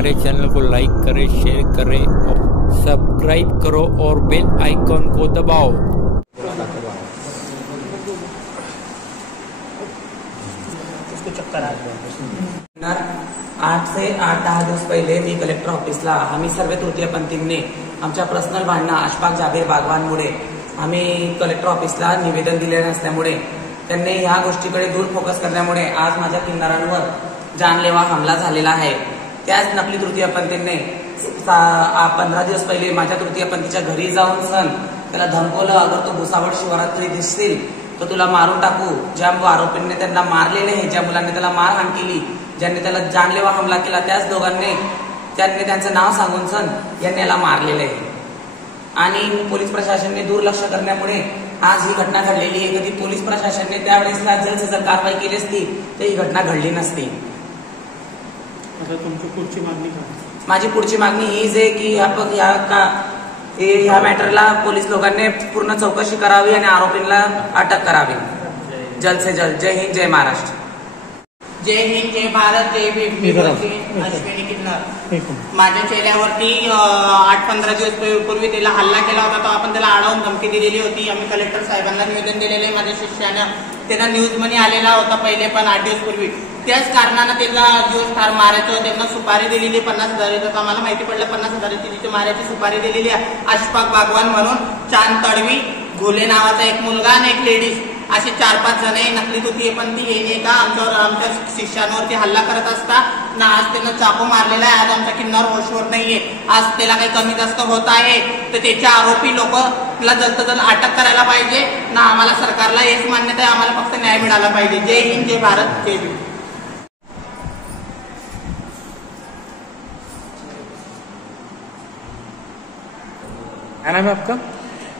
हमारे चैनल को लाइक करें, शेयर करें और सब्सक्राइब करो और बेल आइकॉन को दबाओ। उसको चक्कर आ 8 से 8-10 दिवस पहिले मी कलेक्टर ऑफिसला आम्ही सर्व तृतीयपंथींनी आमच्या पर्सनल भांडणं अशफाक जाबीर बागवानमुळे आम्ही कलेक्टर ऑफिसला निवेदन दिले नसल्यामुळे त्यांनी ह्या गोष्टीकडे दूर फोकस करण्यामुळे आज माझ्या किन्नरांवर जानलेवा हमला झालेला आहे। त्याच नकली तृतीयपंथींनी 15 दिवस पहिले माझ्या तृतीयपंथीच्या घरी जाऊन त्याला धमकवलं, अगर तो भुसावळ शिवारात कधी दिसतील तो तुला मारून टाकू। ज्या आरोपींनी त्यांना मारलेले आहे, ज्या मुलांनी त्याला मारहाण केली, ज्यांनी त्याला जानलेवा हमला केला, त्याच दोघांनी त्यांचं नाव सांगून यांनी याला मारलेले आहे। आणि पोलीस प्रशासनाने दुर्लक्ष करण्यामुळे आज ही घटना घडलेली आहे। कधी पोलीस प्रशासनाने त्यावेळेसला जलद जर कारवाई केली असती तर ही घटना घडली नसती। आता तुमची पुढची मागणी काय? माझी पुढची मागणी हीच आहे की ह्या मॅटरला पोलीस लोकांनी पूर्ण चौकशी करावी आणि आरोपींना अटक करावी जल्द से जल्द। जय हिंद, जय महाराष्ट्र। जय हिंद, जय भारत, जय भीम। अश्विनी किन्नर माझ्या चेहऱ्यावरती 8-15 दिवस पूर्वी त्याला हल्ला केला होता, तो आपण त्याला अडवून धमकी दिलेली होती। आम्ही कलेक्टर साहेबांना निवेदन दिलेले, माझ्या शिष्यानं त्यांना न्यूज मध्ये आलेला होता पहिले पण 8 दिवस पूर्वी। त्याच कारणानं त्यांना दिवस ठार मारायचं, त्यांना सुपारी दिलेली 50,000। आम्हाला माहिती पडलं 50,000ची तिथे मारायची सुपारी दिलेली आहे। अशफाक बागवान म्हणून, चांद तडवी, घोले नावाचा एक मुलगा आणि एक लेडीज, असे 4-5 जण नकली तृतीयपंथी येणे का आमच्या शिष्यांवरती हल्ला करत असता ना आज त्यांना चाकू मारलेला आहे। आज आमचा किन्नर होशवर नाहीये, आज त्याला काही कमी जास्त होत आहे तर त्याच्या आरोपी लोकला जल्द जल्द अटक करायला पाहिजे ना। आम्हाला सरकारला हेच मान्यता आहे, आम्हाला फक्त न्याय मिळाला पाहिजे। जय हिंद, जय भारत, जय भीम। क्या नाम है आपका?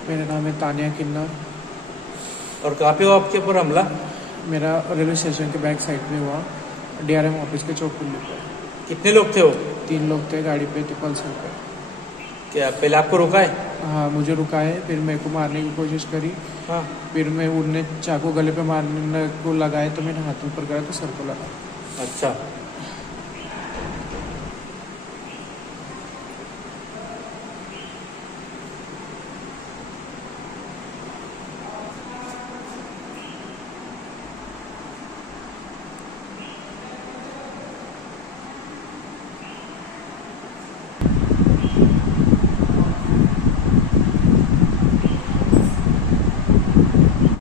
मेरा नाम है तानिया किन्नर। और कहाँ पे हो आपके ऊपर हमला? मेरा रेलवे स्टेशन के बैक साइड में हुआ, DRM ऑफिस के चौक पुल्ले पर। कितने लोग थे वो? 3 लोग थे गाड़ी पे, पल्सर पे। क्या पहले आपको रुका है? हाँ, मुझे रुका है, फिर मेरे को मारने की कोशिश करी। हाँ, फिर मैं उनने चाकू गले पे मारने को लगाए तो मैंने हाथ ऊपर करा तो सर को लगा। अच्छा।